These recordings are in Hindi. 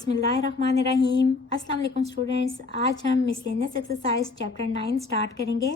बिस्मिल्लाहिर्रहमानिर्रहीम। अस्सलाम वालेकुम स्टूडेंट्स, आज हम मिसलेनियस एक्सरसाइज चैप्टर 9 स्टार्ट करेंगे।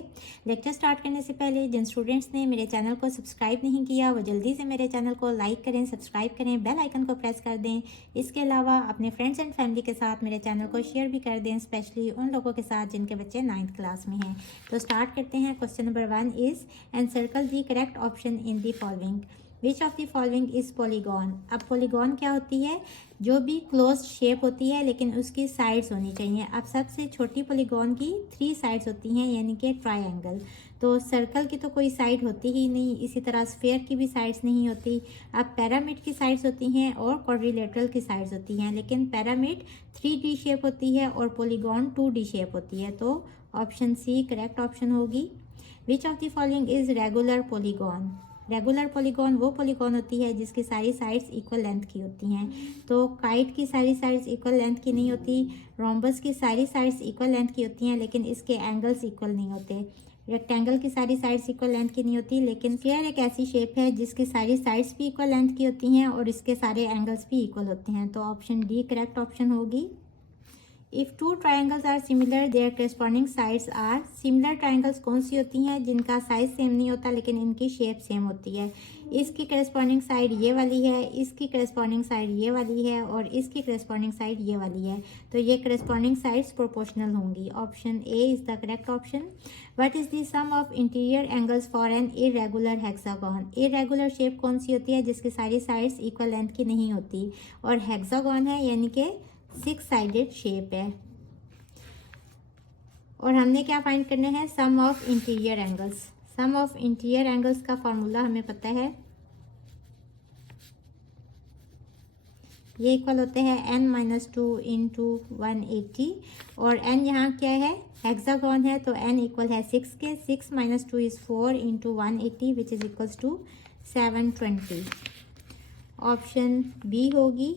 लेक्चर स्टार्ट करने से पहले जिन स्टूडेंट्स ने मेरे चैनल को सब्सक्राइब नहीं किया वो जल्दी से मेरे चैनल को लाइक करें, सब्सक्राइब करें, बेल आइकन को प्रेस कर दें। इसके अलावा अपने फ्रेंड्स एंड फैमिली के साथ मेरे चैनल को शेयर भी कर दें, स्पेशली उन लोगों के साथ जिनके बच्चे 9th क्लास में हैं। तो स्टार्ट करते हैं। Question number 1 is encircle the correct option in the following. Which of the following is polygon. अब पॉलीगॉन क्या होती है? जो भी क्लोज शेप होती है लेकिन उसकी साइड्स होनी चाहिए। अब सबसे छोटी पॉलीगॉन की 3 साइड्स होती हैं, यानी कि ट्रायंगल। तो सर्कल की तो कोई साइड होती ही नहीं, इसी तरह स्फेयर की भी साइड्स नहीं होती। अब पिरामिड की साइड्स होती हैं और क्वाड्रिलेटरल की साइड्स होती हैं, लेकिन पिरामिड 3D शेप होती है और पॉलीगॉन 2D शेप होती है। तो ऑप्शन सी करेक्ट ऑप्शन होगी। Which of the following is regular polygon. Regular polygon वो पॉलीगॉन होती है जिसकी सारी साइड्स इक्वल लेंथ की होती हैं। तो काइट की सारी साइड्स इक्वल लेंथ की नहीं होती, रोम्बस की सारी साइड्स इक्वल लेंथ की होती हैं लेकिन इसके एंगल्स इक्वल नहीं होते। रेक्टेंगल की सारी साइड्स इक्वल लेंथ की नहीं होती, लेकिन स्फीयर एक ऐसी शेप है जिसकी सारी साइड्स भी इक्वल लेंथ की होती हैं और इसके सारे एंगल्स भी इक्वल होते हैं। तो ऑप्शन डी करेक्ट ऑप्शन होगी। If two triangles are similar their corresponding sides are. Similar triangles कौन सी होती हैं? जिनका साइज सेम नहीं होता लेकिन इनकी शेप सेम होती है। इसकी करस्पॉन्डिंग साइड ये वाली है, इसकी करस्पॉन्डिंग साइड ये वाली है और इसकी करस्पॉन्डिंग साइड ये वाली है। तो ये करस्पॉन्डिंग साइड्स प्रोपोर्शनल होंगी। Option A is the correct option. What is the sum of interior angles for an irregular hexagon. Irregular shape कौन सी होती है? जिसकी सारी साइड्स इक्वल लेंथ की नहीं होती और हेक्सागॉन है यानी कि 6 साइडेड शेप है। और हमने क्या फाइंड करना है? Sum of interior angles. Sum of interior angles का फॉर्मूला हमें पता है, ये इक्वल होते हैं n-2 इंटू 180 और n यहाँ क्या है? हेक्सागॉन है तो n इक्वल है 6 के। 6 - 2 is 4 into 180 which is equals to 720। Option B होगी।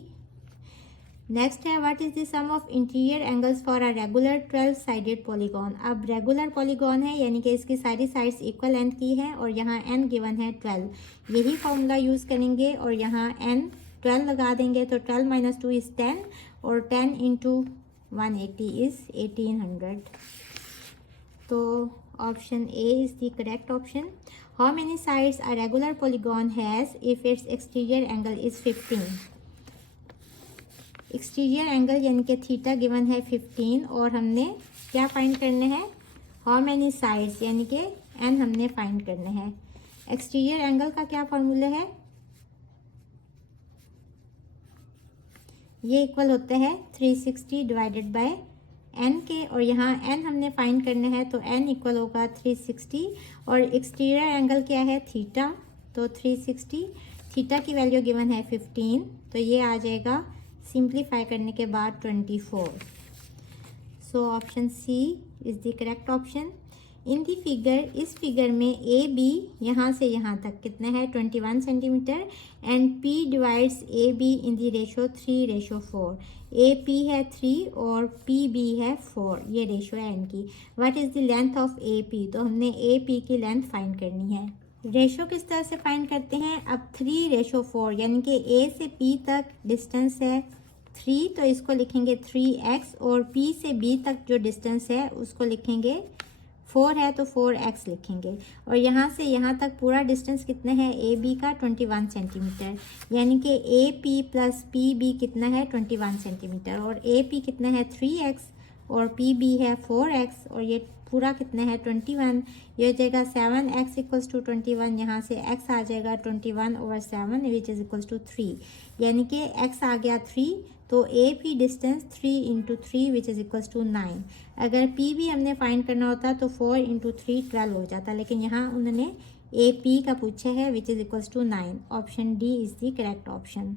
नेक्स्ट है what is the sum of interior angles for a regular 12 sided polygon. अब रेगुलर पॉलीगॉन है यानी कि इसकी सारी साइड्स इक्वल लेंथ की है और यहाँ n गिवन है 12। यही फॉर्मूला यूज़ करेंगे और यहाँ n 12 लगा देंगे तो 12 - 2 इज़ 10 और 10 इंटू 180 इज़ 1800। तो option A is the correct option. How many sides a regular polygon has if it's exterior angle is 15। Exterior angle यानी कि थीटा गिवन है 15 और हमने क्या फाइंड करने हैं? हाउ मैनी साइड्स यानी कि एन हमने फाइंड करने हैं। एक्सटीरियर एंगल का क्या फॉर्मूला है? ये इक्वल होता है 360 डिवाइडेड बाय एन के और यहाँ एन हमने फाइंड करना है तो एन इक्वल होगा 360 और एक्सटीरियर एंगल क्या है? थीटा। तो 360 थीटा की वैल्यू गिवन है 15 तो ये आ जाएगा सिंप्लीफाई करने के बाद 24। So option C is the correct option. In the figure, इस फिगर में ए बी यहाँ से यहाँ तक कितना है? 21 centimetre and P divides A be in the ratio 3:4। A P है 3 और पी बी है 4, ये रेशो है इनकी। What is the length of A P. तो हमने ए पी की लेंथ फाइंड करनी है। रेशो किस तरह से फाइंड करते हैं? अब 3:4 यानी कि ए से पी तक डिस्टेंस है 3 तो इसको लिखेंगे 3x और p से b तक जो डिस्टेंस है उसको लिखेंगे 4 है तो 4x लिखेंगे। और यहाँ से यहाँ तक पूरा डिस्टेंस कितना है? ए बी का 21 सेंटीमीटर यानी कि A P plus P B कितना है? 21 सेंटीमीटर और ए पी कितना है? 3x और पी बी है 4x और ये पूरा कितना है? 21। ये हो जाएगा 7x इक्वल्स टू 21, यहाँ से x आ जाएगा 21/7 विच इज़ इक्वल्स टू 3 यानी कि x आ गया 3 तो A P distance 3 into 3 which is equals to 9। अगर पी भी हमने फाइंड करना होता तो 4 इंटू 3 12 हो जाता, लेकिन यहाँ उन्होंने ए पी का पूछा है which is equals to 9। Option D is the correct option.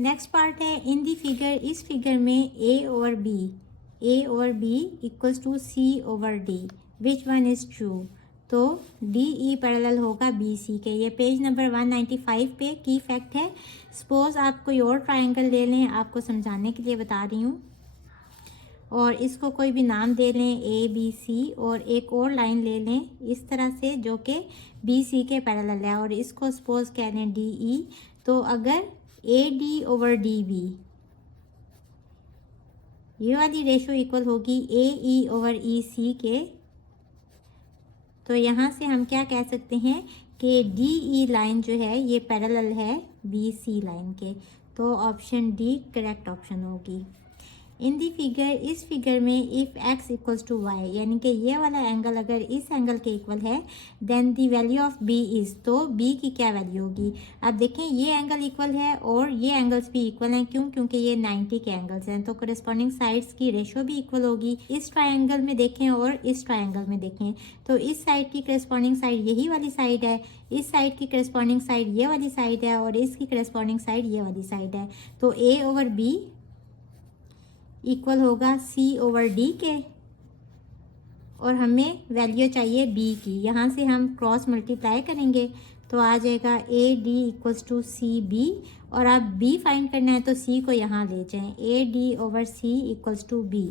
Next part है इन दी फिगर। इस फिगर में ए और B equals to C over D, which one is true. तो डी ई पैरेलल होगा बी सी के। ये पेज नंबर 195 पे की फैक्ट है। सपोज आप कोई और ट्राइंगल ले लें, आपको समझाने के लिए बता रही हूँ, और इसको कोई भी नाम दे लें ए बी सी और एक और लाइन ले लें इस तरह से जो कि बी सी के पैरेलल है और इसको सपोज कह लें डी ई। तो अगर A D over D B ये वाली रेशो इक्वल होगी ए ई ओवर ई सी के। तो यहाँ से हम क्या कह सकते हैं कि डी ई लाइन जो है ये पैरेलल है बी सी लाइन के। तो ऑप्शन डी करेक्ट ऑप्शन होगी। इन दी फिगर, इस फिगर में if x equals to Y, यानी कि ये वाला एंगल अगर इस एंगल के इक्वल है then the value of b is, तो b की क्या वैल्यू होगी। अब देखें ये एंगल इक्वल है और ये एंगल्स भी इक्वल हैं। क्यों? क्योंकि ये 90 के एंगल्स हैं, तो करस्पॉन्डिंग साइड्स की रेशो भी इक्वल होगी। इस ट्राइंगल में देखें और इस ट्राइंगल में देखें, तो इस साइड की करस्पॉन्डिंग साइड यही वाली साइड है, इस साइड की करस्पॉन्डिंग साइड ये वाली साइड है और इसकी करस्पॉन्डिंग साइड ये वाली साइड है। तो a ओवर b इक्वल होगा c ओवर d के, और हमें वैल्यू चाहिए b की। यहाँ से हम क्रॉस मल्टीप्लाई करेंगे तो आ जाएगा a d equals to C B, और अब b फाइंड करना है तो c को यहाँ ले जाएं। a d over c equals to b,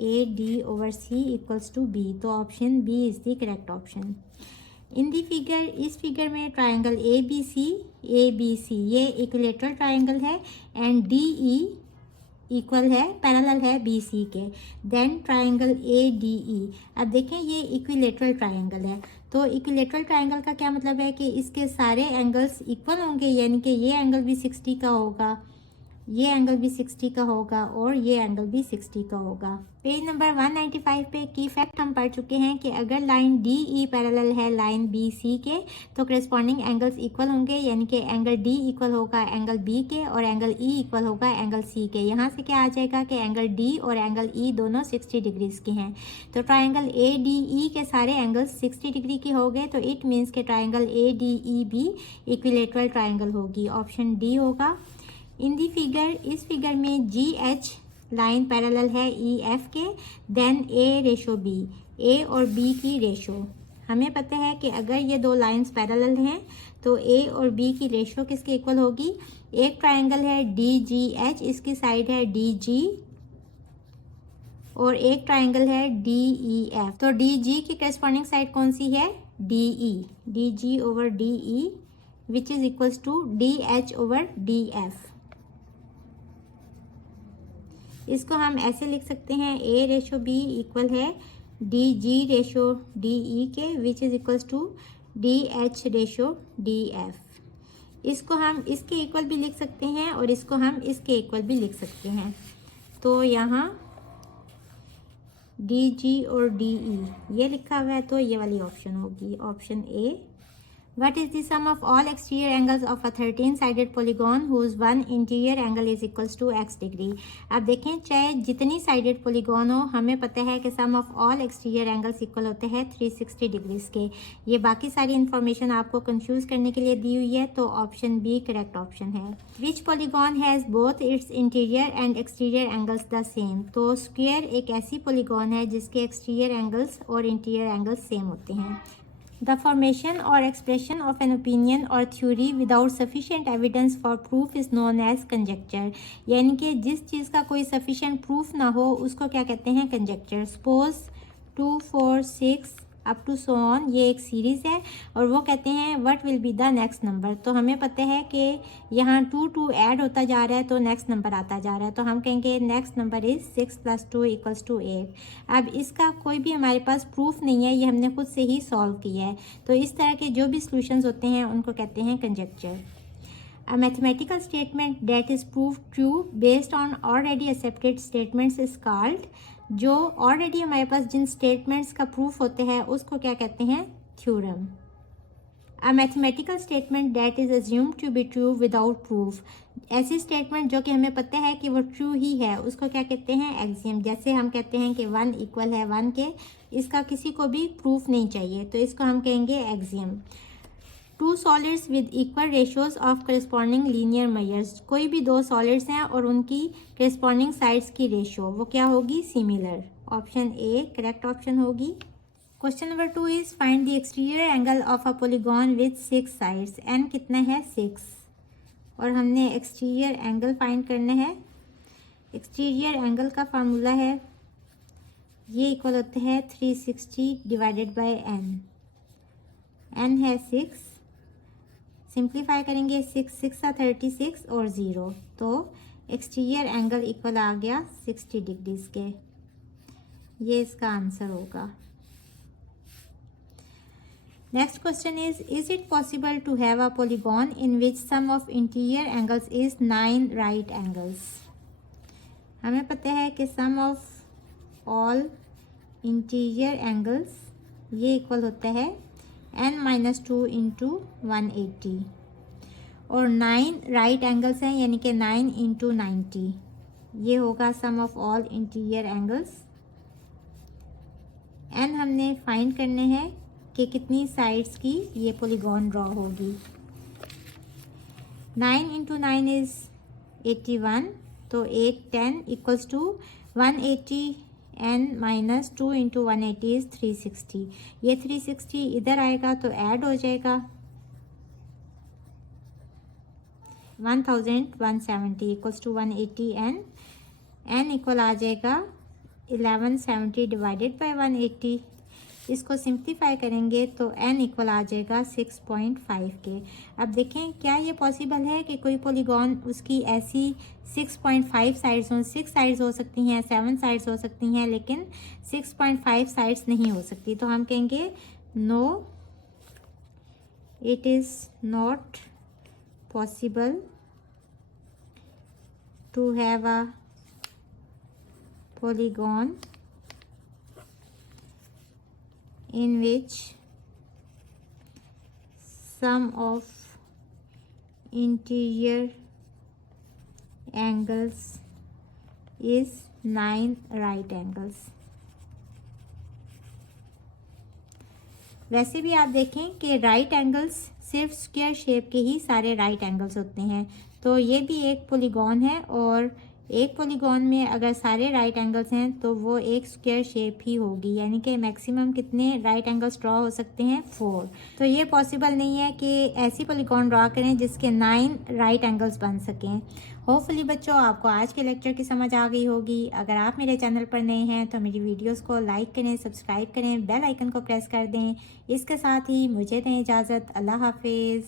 a d over c equals to b। तो option b is the correct option. In the figure, इस फिगर में ट्राइंगल ए बी सी ये इक्विलेटरल ट्राइंगल है एंड डी ई इक्वल है, पैरेलल है बी सी के। Then triangle A D E. अब देखें ये इक्विलेटरल ट्राइंगल है, तो इक्विलेटरल ट्राइंगल का क्या मतलब है कि इसके सारे एंगल्स इक्वल होंगे, यानी कि ये एंगल भी 60 का होगा, ये एंगल भी 60 का होगा और ये एंगल भी 60 का होगा। पेज नंबर 195 पे की फैक्ट हम पढ़ चुके हैं कि अगर लाइन डी ई पैरेलल है लाइन बी सी के तो करस्पॉन्डिंग एंगल्स इक्वल होंगे, यानी कि एंगल डी इक्वल होगा एंगल बी के और एंगल ई इक्वल होगा एंगल सी के। यहाँ से क्या आ जाएगा कि एंगल डी और एंगल ई दोनों 60 डिग्रीज के हैं। तो ट्राइंगल ए डी ई के सारे एंगल्स 60 डिग्री के हो गए, तो इट मीन्स के ट्राइंगल ए डी ई भी इक्विलेटरल ट्राइंगल होगी। ऑप्शन डी होगा। इन दी फिगर, इस फिगर में जी एच लाइन पैरेलल है ई एफ के, देन ए रेशो बी, ए और बी की रेशो। हमें पता है कि अगर ये दो लाइंस पैरेलल हैं तो ए और बी की रेशो किसके इक्वल होगी। एक ट्राइंगल है डी जी एच, इसकी साइड है डी जी, और एक ट्राइंगल है डी ई एफ। तो डी जी की करस्पॉन्डिंग साइड कौन सी है, D E, D G over D E which is equals to D H over D F. इसको हम ऐसे लिख सकते हैं ए रेशो बी इक्वल है D G ratio D E के which is equals to D H ratio D F. इसको हम इसके इक्वल भी लिख सकते हैं और इसको हम इसके इक्वल भी लिख सकते हैं। तो यहाँ डी जी और डी ई ये लिखा हुआ है, तो ये वाली ऑप्शन होगी option A. What is the sum of all exterior angles of a 13-sided polygon whose one interior angle is equals to x degree? अब देखें चाहे जितनी साइडेड पॉलीगॉन हो, हमें पता है कि sum of all exterior angles equal होते हैं 360 डिग्रीज के। ये बाकी सारी इन्फॉर्मेशन आपको कंफ्यूज करने के लिए दी हुई है, तो ऑप्शन बी करेक्ट ऑप्शन है। Which polygon has both its interior and exterior angles the same? तो स्क्वायर एक ऐसी पॉलीगॉन है जिसके एक्सटीरियर एंगल्स और इंटीरियर एंगल्स सेम होते हैं। The formation or expression of an opinion or theory without sufficient evidence for proof is known as conjecture। यानी कि जिस चीज़ का कोई sufficient proof ना हो उसको क्या कहते हैं, conjecture। Suppose 2, 4, 6 up to so on, ये एक सीरीज़ है और वो कहते हैं what will be the next number. तो हमें पता है कि यहाँ 2 ऐड होता जा रहा है तो नेक्स्ट नंबर आता जा रहा है, तो हम कहेंगे नेक्स्ट नंबर इज़ 6 + 2 = 8। अब इसका कोई भी हमारे पास प्रूफ नहीं है, ये हमने खुद से ही सॉल्व किया है। तो इस तरह के जो भी सॉल्यूशंस होते हैं उनको कहते हैं conjecture. A mathematical statement that is proved true based on already accepted statements is called, जो ऑलरेडी हमारे पास जिन स्टेटमेंट्स का प्रूफ होते हैं उसको क्या कहते हैं, theorem. A mathematical statement that is assumed to be true without proof, ऐसी स्टेटमेंट जो कि हमें पता है कि वो ट्रू ही है उसको क्या कहते हैं, एक्सियम। जैसे हम कहते हैं कि 1 इक्वल है 1 के, इसका किसी को भी प्रूफ नहीं चाहिए तो इसको हम कहेंगे axiom. 2 solids with equal ratios of corresponding linear measures, कोई भी 2 सॉलिड्स हैं और उनकी करस्पॉन्डिंग साइड्स की रेशियो वो क्या होगी, similar. Option A correct option होगी। Question number 2 is find the exterior angle of a polygon with 6 sides. N कितना है, 6, और हमने एक्सटीरियर एंगल फाइंड करना है। एक्सटीरियर एंगल का फार्मूला है, ये इक्वल होता है 360 डिवाइडेड बाय एन। एन है 6, सिंप्लीफाई करेंगे 6 6 36 और 0, तो एक्सटीरियर एंगल इक्वल आ गया 60 डिग्रीज के। ये इसका आंसर होगा। Next question is it possible to have a polygon in which sum of interior angles is 9 right angles. हमें पता है कि sum of all interior angles ये इक्वल होता है n-2 इंटू 180 और 9 राइट एंगल्स हैं यानी कि 9 इंटू 90। ये होगा sum of all interior angles. n हमने फाइंड करने हैं कि कितनी साइड्स की ये पॉलीगॉन ड्रॉ होगी। 9 इंटू 9 इज़ 81, तो 8 10 equals to 180 n-2 into 180 is 360। ये 360 इधर आएगा तो ऐड हो जाएगा 1170 इक्वल्स टू 180 n इक्वल आ जाएगा 1170 डिवाइडेड बाय 180। इसको सिंप्लीफाई करेंगे तो n इक्वल आ जाएगा 6.5 के। अब देखें क्या ये पॉसिबल है कि कोई पॉलीगॉन उसकी ऐसी 6.5 साइड्स हों। 6 साइड्स हो सकती हैं, 7 साइड्स हो सकती हैं, लेकिन 6.5 साइड्स नहीं हो सकती। तो हम कहेंगे no, it is not possible to have a polygon in which sum of interior angles is 9 right angles। वैसे भी आप देखें कि राइट एंगल्स सिर्फ स्क्वायर शेप के ही सारे राइट एंगल्स होते हैं, तो ये भी एक पॉलीगॉन है और एक पॉलीगॉन में अगर सारे राइट एंगल्स हैं तो वो एक स्क्वायर शेप ही होगी, यानी कि मैक्सिमम कितने राइट एंगल्स ड्रॉ हो सकते हैं 4। तो ये पॉसिबल नहीं है कि ऐसी पॉलीगॉन ड्रॉ करें जिसके 9 राइट एंगल्स बन सकें। होपफुली बच्चों आपको आज के लेक्चर की समझ आ गई होगी। अगर आप मेरे चैनल पर नए हैं तो मेरी वीडियोस को लाइक करें, सब्सक्राइब करें, बेल आइकन को प्रेस कर दें। इसके साथ ही मुझे दें इजाज़त। अल्लाह हाफिज़।